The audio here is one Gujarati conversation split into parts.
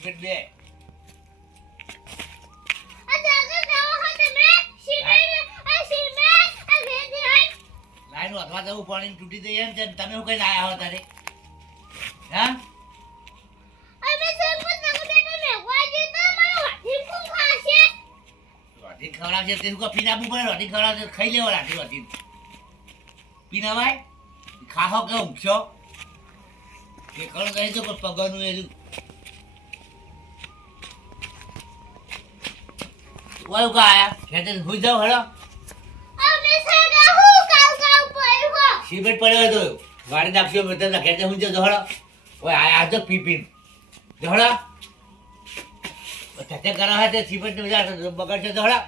સિમેન્ટ બે લાઈન અથવા તો પાણી તૂટી જાય એમ છે તમે હું કઈ આયા હો તારે હા રોટી ખવડાવશે તે શું પીના બુ પડે રોટી ખવડાવશે ખાઈ લેવા રાતી રોટી પીના ભાઈ ખાહો કે ઊંઘશો એ કણ કહી દો પણ પગનું એ ઓય કા આયા ખેતર હુઈ જાવ હળો સિમેન્ટ પડ્યો તો ગાડી નાખશો બધા ખેતર હુઈ જાવ હળો ઓય આયા તો પીપીન જહળો થતે કરા હે તે સિમેન્ટ ને બગડશે જહળો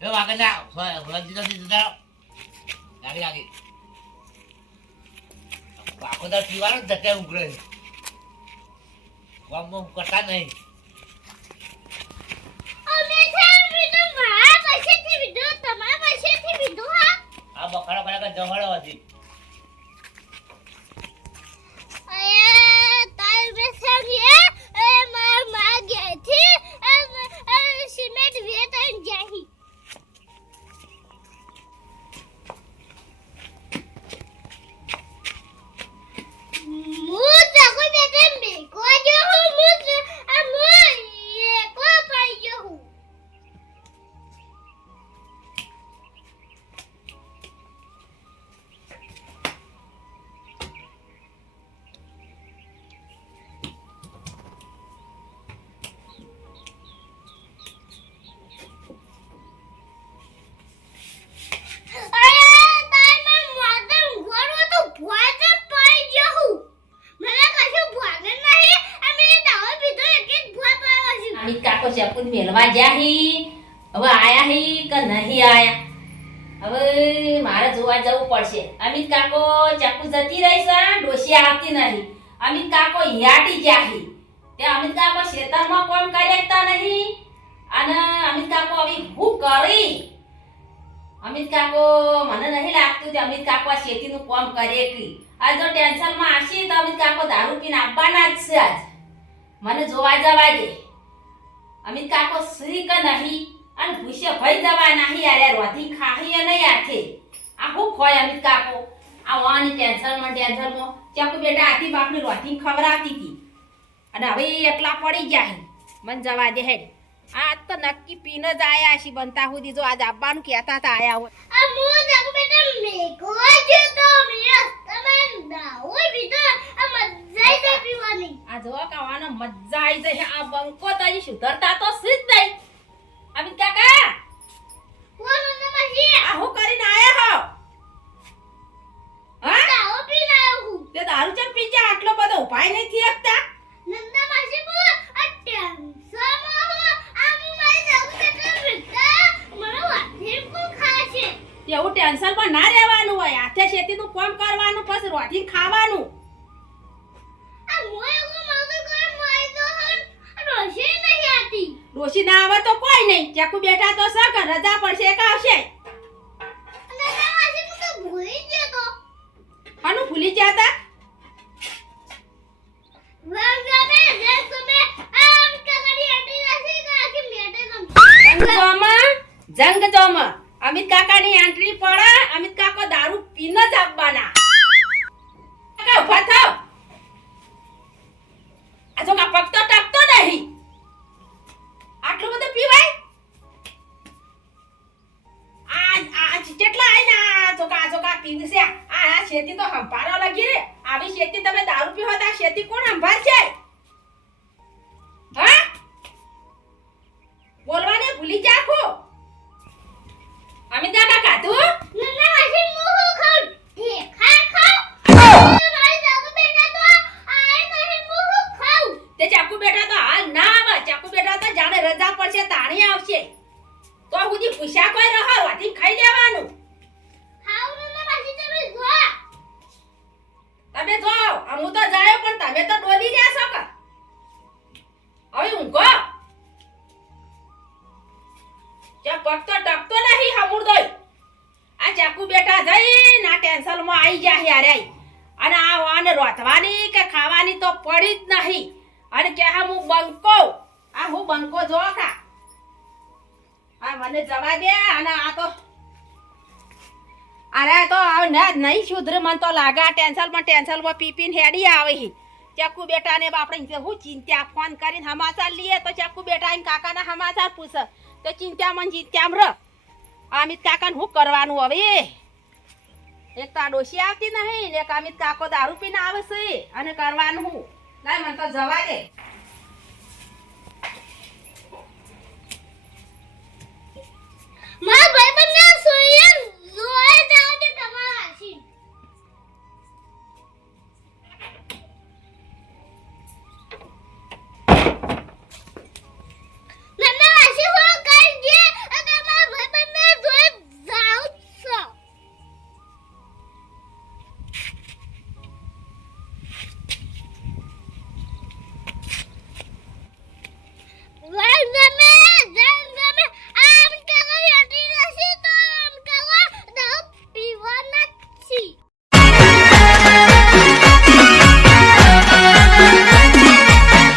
એ વાગે ના વળતી નથી જતા ગાડી લાગી આખો દા પીવાનો ધકે ઉગરે કામ કરતા નહીં આ બખાડો કલાક જમણો હતી મેલવા જાહી હવે આયા હી કે નહીં આયા હવે મારે જોવા જવું પડશે અમિત કાકો ચાકુ જતી રહી છે ડોશી આવતી નહીં અમિત કાકો યાટી જાહી તે અમિત કાકો ખેતરમાં કોમ કરતા નહીં અને અમિત કાકો હવે હું કરી અમિત કાકો મને નહીં લાગતું કે અમિત કાકો આ ખેતીનું કામ કરે કે આ જો ટેન્શનમાં આશી તો અમિત કાકો દારૂ પીને આવવાના જ છે આજ મને જોવા જવા દે અમિત કાકો શ્રી કે નહીં અને ભૂસે ભઈ જવા નહીં અરે રોધી ખાહી નહીં આખે આ હું ખોય અમિત કાકો આ વાની ટેન્શનમાં ચાકુ બેટા આથી બાપની રોધી ખવરાતી હતી અને હવે એટલા પડી જાય મન જવા દે હેડ આ તો નક્કી પીને જ આયા છે બનતા સુધી જો આજ આવવાનું કહેતા હતા આયા હોય આ મો ચાકુ બેટા મેકો જે તો મિયા તમે દાવો બીતો આ મજાઈ દે પીવાની આ જો કાવાનો મજા આવી જાય આ બંકો તારી સુધરતા તો સીધ નહીં અમિત કાકા કોણ નમસી આ હું કરીને આયા હો હા દાવો પીને આવ્યો હું તે દારૂ ચમ પીજા આટલો બધો ઉપાય નહીં થી શકતા નંદા માસી બો અટ્યા સમો આ મો મારી ચાકુ બેટા બેટા મને વાથી કો ખાશે એવું ટેન્શન પર ના રહેવાનું હોય હાથે ખેતીનું કામ કરવાનું પછી રોટી ખાવાનું આ મોય કો માવતો કર મોય તો રોશી નહીં આતી ડોશી ના આવે તો કોઈ નહીં ચાકુ બેટા તો સક રજા પડશે કે આવશે નંદા માસી મુ તો ભૂલી ગયો તો હાનું ભૂલી ગયા જંગ જોમ અમિત કાકાની એન્ટ્રી પડે અમિત કાકો દારૂ પીને જ આવવાના કાકા ઉભા થાવ આ જો કા પગ તો ટકતો નહીં આટલું બધું પીવાય આ કેટલા આઈના જોકા પીવે છે આ ખેતી તો હંપારો લાગી રે આવી ખેતી તમે દારૂ પીવો તો આ ખેતી કોણ સંભાળશે હા બોલવાને ભૂલી જાખો અમિત કાકા કાતું નંદા માસી મુ ખાઉ ખા ખાઉ મારી ચાકુ બેટા તો આય નહીં મુ ખાઉ તે ચાકુ બેટા તો હાલ ના આવે ચાકુ બેટા તો જાણે રજા પડશે તાણી આવશે તો હુધી પૂછ્યા કોઈ રહો વાથી ખાઈ લેવાનું ખાઉ નંદા માસી તમે જો હું તો જાયો પણ તમે તો ડોલી રહ્યા છો કે હવે ઊંઘો ચા પગ તો ટકતો નહીં હમુર દોય આ ચાકુ બેટા જઈ ના ટેન્શન માં આવી જા યાર અને આ વાને રોધવાની કે ખાવાની તો પડી જ નહીં અને કે હા હું બંકો આ હું બંકો જો કા આ મને જવા દે અને આ તો અરે તો નહીં સુધરે મને તો લાગે આ ટેન્શનમાં પીપીને હેડી આવે હી ચક્કુ બેટાને આપણે હું ચિંતા ફોન કરીને સમાચાર લઈએ તો ચક્કુ બેટા એમ કાકાના સમાચાર પૂછે તો ચિંતામાં રહ અમિત કાકાને શું કરવાનું હવે એક તો આ ડોશી આવતી નહીં ને એક અમિત કાકો દારૂ પીને આવે છે અને કરવાનું હું લાય મને તો જવા દે મારા ભાઈબંધને સોઈએ જોઈ જાવ દે તમારા આશી નન્ના આશી હો કઈ જે અને મારા ભાઈબંધને જોઈ જાવ છો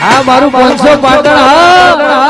આ મારું 500 પાટણ હા